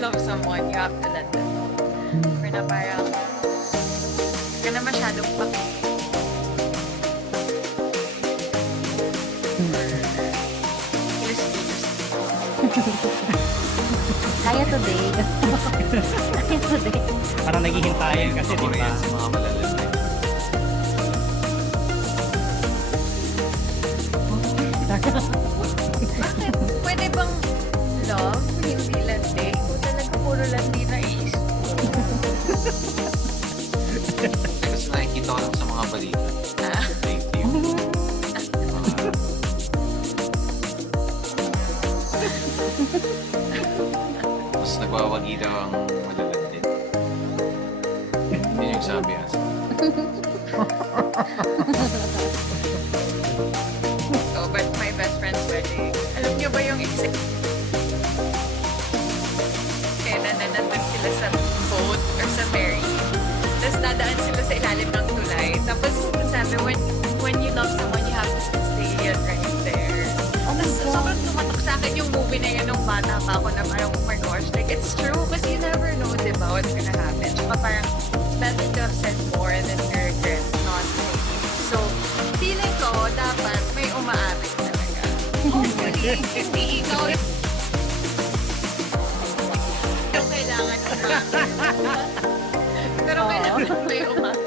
love someone, you have to let them know. Or na parang, ka na masyadong paki. Kaya today. Kaya today. Parang naghihintayan kasi, di ba? Sa mga malalaki. Bakit? Pwede bang love, hindi landi? Kung talaga puro landi na is. Kasi nakikita ko lang sa mga balita. Ah. Lately. Mas nagwawagi daw ang malalaki. Yun yung sabi as. So, but my best friend's wedding, alam niyo ba yung exact? Kaya nandun sila sa boat or sa ferry. Tapos dadaan sila sa ilalim ng tulay. Tapos sabi, when you love someone, you have to stay right there. Tapos sobrang tumatok sa akin yung movie na yun nung bata pa ako na parang, oh my gosh, like it's true kasi you never know, di ba, what's gonna happen. Tsaka parang, better to have said more than to regret not saying. So, feeling ko, dapat may umaabit talaga. Hopefully, hindi ikaw yung kailangan umaabit. Pero kailangan may umaabit.